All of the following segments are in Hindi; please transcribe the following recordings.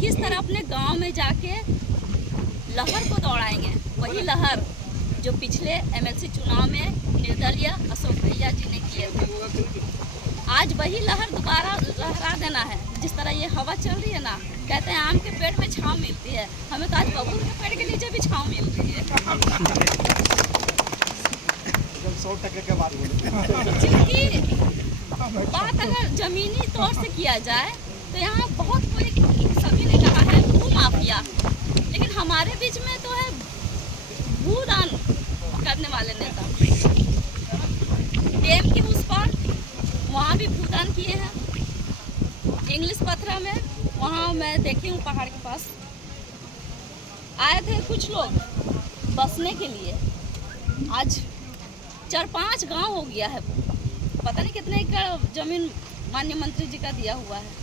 किस तरह अपने गांव में जाके लहर को दौड़ाएंगे, वही लहर जो पिछले एमएलसी चुनाव में निर्दलीय अशोक भैया जी ने किए थे। आज वही लहर दोबारा लहरा देना है। जिस तरह ये हवा चल रही है ना, कहते हैं आम के पेड़ में छांव मिलती है, हमें तो आज बबूल के पेड़ के नीचे भी छांव मिल रही है। 100% के बात जिनकी बात अगर जमीनी तौर से किया जाए तो यहाँ बहुत कोई, सभी ने कहा है भू माफिया, लेकिन हमारे बीच में तो है भूदान करने वाले नेता। डैम के उस पार वहाँ भी भूदान किए हैं। इंग्लिश पथरा में वहाँ मैं देखी हूँ, पहाड़ के पास आए थे कुछ लोग बसने के लिए। आज 4-5 गांव हो गया है, पता नहीं कितने एकड़ जमीन माननीय मंत्री जी का दिया हुआ है।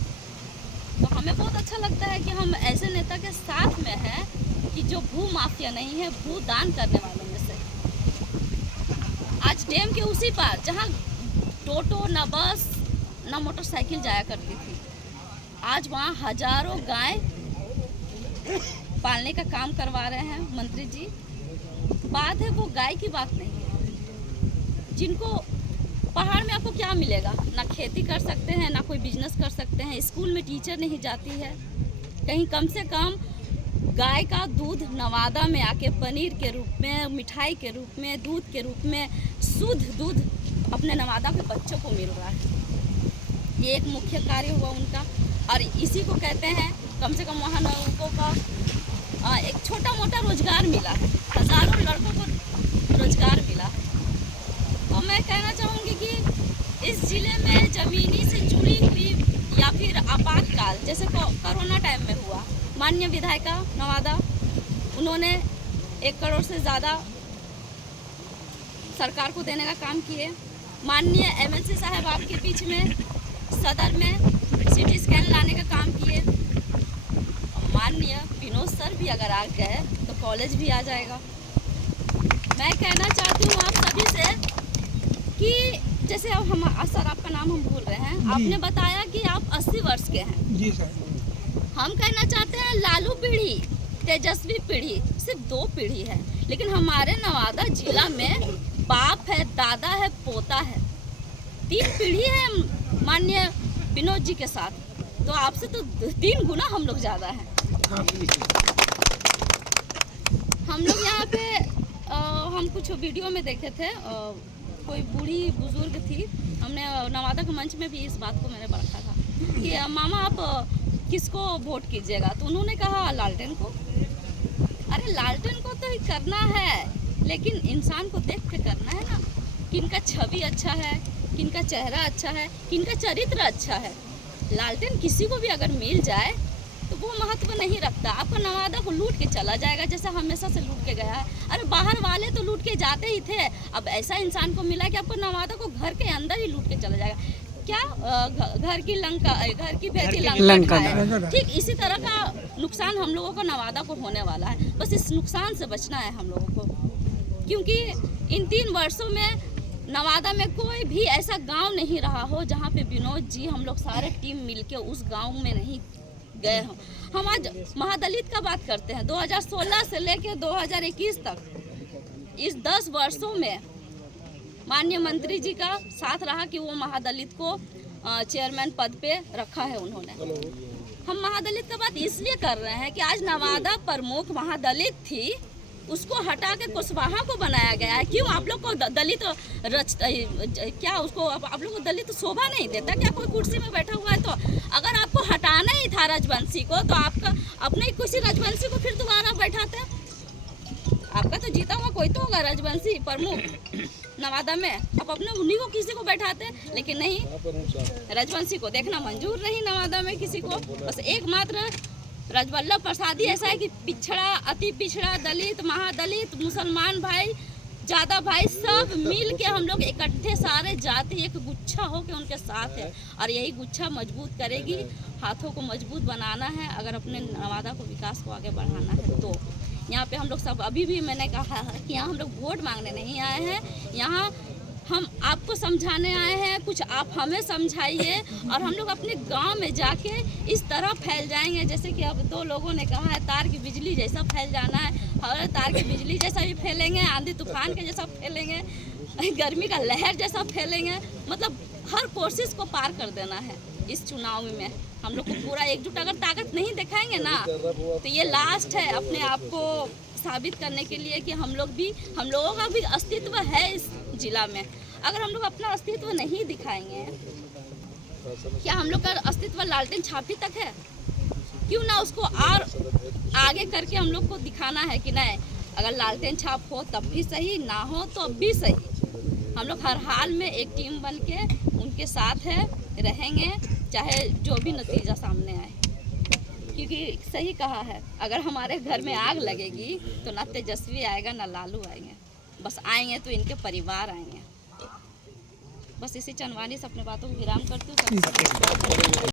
तो हमें बहुत अच्छा लगता है कि हम ऐसे नेता के साथ में हैं कि जो भू माफिया नहीं है, भू दान करने वालों में से। आज डैम के उसी पार जहाँ टोटो न बस न मोटरसाइकिल जाया करती थी, आज वहाँ हजारों गाय पालने का काम करवा रहे हैं मंत्री जी। बात है वो गाय की बात नहीं है। जिनको पहाड़ में आपको क्या मिलेगा, ना खेती कर सकते हैं, ना कोई बिजनेस कर सकते हैं, स्कूल में टीचर नहीं जाती है, कहीं कम से कम गाय का दूध नवादा में आके पनीर के रूप में, मिठाई के रूप में, दूध के रूप में शुद्ध दूध अपने नवादा के बच्चों को मिल रहा है। ये एक मुख्य कार्य हुआ उनका, और इसी को कहते हैं कम से कम वहाँ लोगों का एक छोटा मोटा रोजगार मिला है, हजारों लड़कों को रोजगार मिला है। और मैं कहना चाहूँगी कि इस जिले में जमीनी से जुड़ी हुई या फिर आपातकाल जैसे कोरोना टाइम में हुआ, माननीय विधायिका नवादा, उन्होंने 1 करोड़ से ज़्यादा सरकार को देने का काम किए। माननीय एमएलसी साहब आपके बीच में सदर में सिटी स्कैन लाने का काम किए। माननीय विनोद सर भी अगर आ गए तो कॉलेज भी आ जाएगा। मैं कहना चाहती हूँ आप सभी से कि जैसे अब हम सर, आपका नाम हम भूल रहे हैं, आपने बताया कि आप 80 वर्ष के हैं। जी सर। हम कहना चाहते हैं लालू पीढ़ी, तेजस्वी पीढ़ी सिर्फ 2 पीढ़ी है, लेकिन हमारे नवादा जिला में बाप है, दादा है, पोता है, 3 पीढ़ी है माननीय विनोद जी के साथ। तो आपसे तो 3 गुना हम लोग ज़्यादा हैं। हम लोग यहाँ पे हम कुछ वीडियो में देखे थे, कोई बूढ़ी बुजुर्ग थी, हमने नवादा के मंच में भी इस बात को मैंने रखा था कि मामा आप किसको वोट कीजिएगा, तो उन्होंने कहा लालटेन को। अरे लालटेन को तो ही करना है, लेकिन इंसान को देख के करना है ना, किनका छवि अच्छा है, किनका चेहरा अच्छा है, किनका चरित्र अच्छा है। लालटेन किसी को भी अगर मिल जाए तो वो महत्व नहीं रखता। आपका नवादा को लूट के चला जाएगा जैसा हमेशा से लूट के गया है। अरे बाहर वाले तो लूट के जाते ही थे, अब ऐसा इंसान को मिला कि आपको नवादा को घर के अंदर ही लूट के चला जाएगा। क्या घर की लंका, घर की बेटी लंका है। ठीक इसी तरह का नुकसान हम लोगों को नवादा को होने वाला है। बस इस नुकसान से बचना है हम लोगों को, क्योंकि इन 3 वर्षों में नवादा में कोई भी ऐसा गांव नहीं रहा हो जहां पे विनोद जी, हम लोग सारे टीम मिलके उस गांव में नहीं गए हों। हम आज महादलित का बात करते हैं, 2016 से लेकर 2021 तक इस 10 वर्षों में माननीय मंत्री जी का साथ रहा कि वो महादलित को चेयरमैन पद पे रखा है उन्होंने। हम महादलित का बात इसलिए कर रहे हैं कि आज नवादा प्रमुख महादलित थी, उसको हटा के कुशवाहा को बनाया गया है। क्यों? आप लोग को दलित क्या उसको आप लोग को दलित शोभा नहीं देता क्या? कोई कुर्सी में बैठा हुआ है तो अगर आपको हटाना ही था राजवंशी को, तो आपका अपने ही किसी राजवंशी को फिर दोबारा बैठाते। आपका तो जीता हुआ कोई तो होगा राजवंशी प्रमुख नवादा में, आप अपने उन्हीं को किसी को बैठाते, लेकिन नहीं, राजवंशी को देखना मंजूर नहीं नवादा में किसी को। बस एकमात्र राजवल्लभ प्रसाद ही ऐसा है कि पिछड़ा, अति पिछड़ा, दलित, महादलित, मुसलमान भाई, जादा भाई सब मिल के हम लोग इकट्ठे सारे जाति एक गुच्छा हो के उनके साथ है, और यही गुच्छा मजबूत करेगी। हाथों को मजबूत बनाना है अगर अपने नवादा को, विकास को आगे बढ़ाना है। तो यहाँ पे हम लोग सब, अभी भी मैंने कहा है कि यहाँ हम लोग वोट मांगने नहीं आए हैं, यहाँ हम आपको समझाने आए हैं, कुछ आप हमें समझाइए, और हम लोग अपने गांव में जाके इस तरह फैल जाएंगे जैसे कि अब 2 लोगों ने कहा है तार की बिजली जैसा फैल जाना है। और तार की बिजली जैसा भी फैलेंगे, आंधी तूफान के जैसा फैलेंगे, गर्मी का लहर जैसा फैलेंगे। मतलब हर कोशिश को पार कर देना है इस चुनाव में। हम लोग को पूरा एकजुट अगर ताकत नहीं दिखाएंगे ना, तो ये लास्ट है अपने आप को साबित करने के लिए कि हम लोगों का भी अस्तित्व है इस जिला में। अगर हम लोग अपना अस्तित्व नहीं दिखाएंगे, क्या हम लोग का अस्तित्व लालटेन छापी तक है? क्यों ना उसको और आगे करके हम लोग को दिखाना है कि नहीं, अगर लालटेन छाप हो तब भी सही, ना हो तो अब भी सही। हम लोग हर हाल में एक टीम बन के उनके साथ है, रहेंगे, चाहे जो भी नतीजा सामने आए। क्योंकि सही कहा है, अगर हमारे घर में आग लगेगी तो ना तेजस्वी आएगा ना लालू आएंगे, बस आएंगे तो इनके परिवार आएंगे। बस इसी चंदवानी से अपने बातों को विराम करती हूँ।